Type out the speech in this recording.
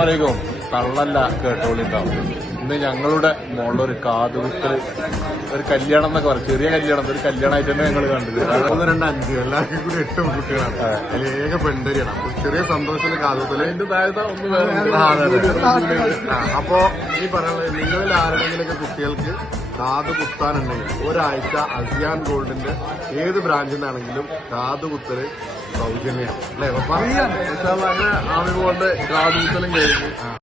അസ്സലാമലൈക്കും. കള്ളല്ല, കേട്ടോളിണ്ടാവും. ഇന്ന് ഞങ്ങളുടെ മോളൊരു കാതുകുത്തൽ, ഒരു കല്യാണം എന്നൊക്കെ പറയും, ചെറിയ കല്യാണം, ഒരു കല്യാണമായിട്ട് തന്നെ ഞങ്ങൾ കണ്ടത്. 1, 2, 5 എല്ലാവർക്കും കൂടി 8 കുട്ടികളാണ്. അതിൽ ഏക പെൺതരിയാണ്. ചെറിയ സന്തോഷത്തിന്റെ കാതുകുത്തല്. അതിന്റെ താഴത്തെ ഒന്ന് വേറെ. അപ്പോ ഈ പറയുന്നത് നിങ്ങളിൽ ആരുടെങ്കിലൊക്കെ കുട്ടികൾക്ക് കാത് കുത്താനുണ്ടെങ്കിൽ ഒരാഴ്ച അസിയാൻ ഗോൾഡിന്റെ ഏത് ബ്രാഞ്ചിൽ നിന്നാണെങ്കിലും കാതുകുത്തല് സൗജന്യമാണ് അല്ലേ? അങ്ങനെ ആമി കൊണ്ട് കാതുകുത്തലും കഴിഞ്ഞു.